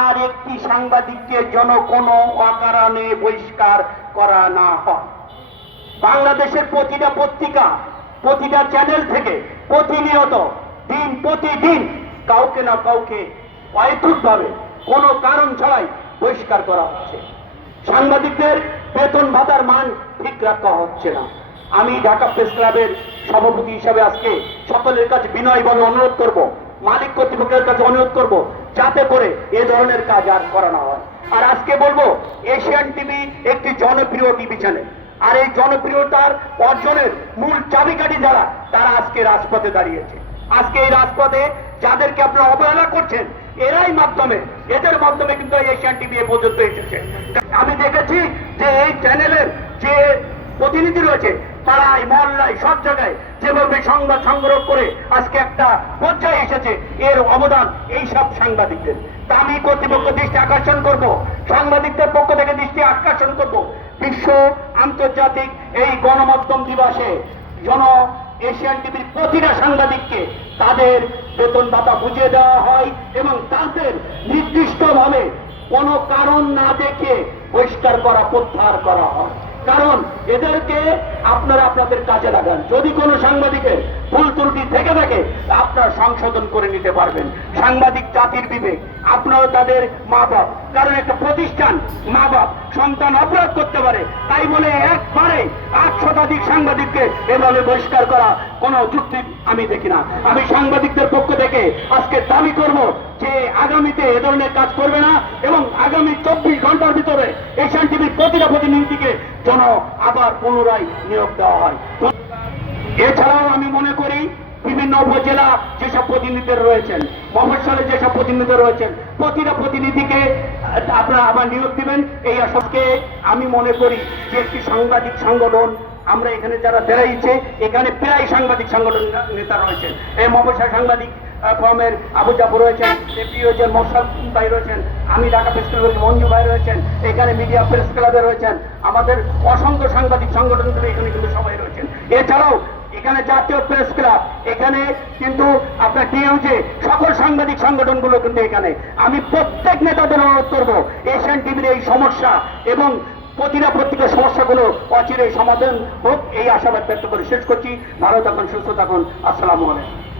আর একটি সাংবাদিককে যেন কোনো অকারণে বহিষ্কার করা না হয়। বাংলাদেশের প্রতিটা পত্রিকা, প্রতিটা চ্যানেল থেকে প্রতিনিয়ত প্রতিদিন কাউকে না কাউকে অহেতুকভাবে কোনো কারণ ছাড়াই বহিষ্কার করা হচ্ছে। সাংবাদিকদের বেতন ভাতার মান ঠিক রাখা হচ্ছে না। আমি ঢাকা প্রেস ক্লাবের সভাপতি হিসাবে আজকে সকলের কাছে বিনয়ভাবে অনুরোধ করব, মালিক কর্তৃপক্ষের কাছে অনুরোধ করব, যাতে করে এ ধরনের কাজ আর করানো হয়। আর আজকে বলবো, এশিয়ান টিভি একটি জনপ্রিয় টিভি চ্যানেল, আর এই জনপ্রিয়তার অর্জনের মূল চাবিকাঠি যারা, তারা আজকে রাজপথে দাঁড়িয়েছে। আজকে এই রাজপথে যাদেরকে আপনারা অবহেলা করছেন, এদের মাধ্যমে কিন্তু এশিয়ান টিভি এ পর্যন্ত এসেছে। আমি দেখেছি যে এই চ্যানেলের যে প্রতিনিধি রয়েছে, তারা মহল্লায় সব জায়গায় যেভাবে সংবাদ সংগ্রহ করে আজকে একটা পর্যায়ে এসেছে, এর অবদান এই সব সাংবাদিকদের। তা আমি কর্তৃপক্ষ দৃষ্টি আকর্ষণ করব, সাংবাদিকদের পক্ষ থেকে দৃষ্টি আকর্ষণ করব, বিশ্ব আন্তর্জাতিক এই গণমাধ্যম দিবসে এশিয়ান টিভির প্রতিটা সাংবাদিককে তাদের বেতন ভাতা বুঝিয়ে দেওয়া হয় এবং তাদের নির্দিষ্টভাবে কোনো কারণ না দেখে বহিষ্কার করা, প্রত্যাহার করা হয়। কারণ এদেরকে আপনারা আপনাদের কাজে লাগান। যদি কোনো সাংবাদিকের ভুল ত্রুটি থেকে থাকে, আপনারা সংশোধন করে নিতে পারবেন। সাংবাদিক জাতির বিবেক, আপনারা তাদের মা বাপ। কারণ একটা প্রতিষ্ঠান, মা বাপ, সন্তান অপরাধ করতে পারে, তাই বলে একবারে 8 শতাধিক সাংবাদিককে এভাবে বহিষ্কার করা কোনো যুক্তি আমি দেখি না। আমি সাংবাদিকদের পক্ষ থেকে আজকে দাবি করব যে আগামীতে এ ধরনের কাজ করবে না এবং আগামী 24 ঘন্টার ভিতরে এশিয়ান টিভির প্রতিটা প্রতিনিধিকে যেন আবার পুনরায় নিয়োগ দেওয়া হয়। এছাড়াও আমি মনে করি বিভিন্ন উপজেলা যেসব প্রতিনিধিদের রয়েছেন, মফস্বলে যেসব প্রতিনিধি রয়েছেন, প্রতিটা প্রতিনিধিকে আপনারা আবার নিয়োগ দিবেন। এই আশাকে আমি মনে করি যে একটি সাংবাদিক সংগঠন, আমরা এখানে যারা দাঁড়িয়েছে, এখানে প্রায় সাংবাদিক সংগঠন নেতা রয়েছেন। এই মফস্বল সাংবাদিক ফর্মের আবু জাফর রয়েছেন, এপি রয়েছেন, মোশারফ ভাই রয়েছেন, আমি ঢাকা প্রেস ক্লাবের মঞ্জু ভাই রয়েছেন, এখানে মিডিয়া প্রেস ক্লাবে রয়েছেন, আমাদের অসংখ্য সাংবাদিক সংগঠনগুলো এখানে কিন্তু সবাই রয়েছেন। এছাড়াও এখানে জাতীয় প্রেস ক্লাব, এখানে কিন্তু আপনার টিইউজে সকল সাংবাদিক সংগঠনগুলো কিন্তু এখানে। আমি প্রত্যেক নেতাদের অনুরোধ করবো এশিয়ান টিভির এই সমস্যা এবং প্রতিটা পত্রিকার সমস্যাগুলো অচিরেই সমাধান হোক, এই আশাবাদ ব্যক্ত করে শেষ করছি। ভালো থাকুন, সুস্থ থাকুন। আসসালামু আলাইকুম।